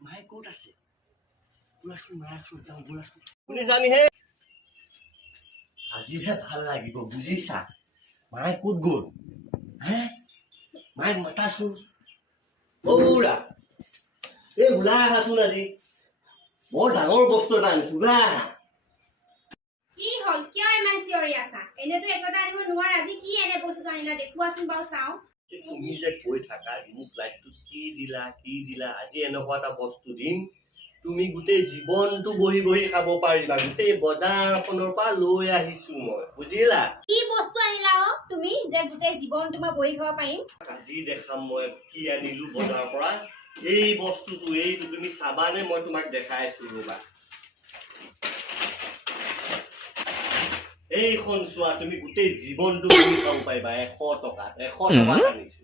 মায়ে ক'ত আছে? বোলাচোন মায়ে যাওঁ বোলাচোন। শুনিছানি হে? আজিহে ভাল লাগিব বুজিছা। মায়ে ক'ত গ'ল? হে মায়ে মাতাচোন। বৌৰা এই ওলাই আহাচোন আজি। বৰ ডাঙৰ বস্তু এটা আনিছো ওলাই আহা। কি হল কিয় ইমান চিঞৰি আছা? এনেতো একতা আনিব নোৱাৰা। আজি কি এনে বস্তু আনিলা দেখুৱাচোন বাৰু চাওঁ। তুমি যে কৈ থাকা মোক লাইটটোত কি দিলা আজি এনেকুৱা এটা বস্তু দিম তুমি গোটেই জীৱনটো বহি বহি খাব পাৰিবা। গোটেই বজাৰখনৰ পৰা লৈ আহিছো মই বুজিলা। কি বস্তু আনিলা তুমি যে গোটেই জীৱনটো মই বহি খাব পাৰিম? আজি দেখাম মই কি আনিলো বজাৰৰ পৰা। এই বস্তুটো এইটো তুমি চাবানে? মই তোমাক দেখাই আছো ৰবা। এইখন চোৱা তুমি গোটেই জীৱনটো বহি খাব পাৰিবা 100 টকাত। 100 টকাত আনিছো।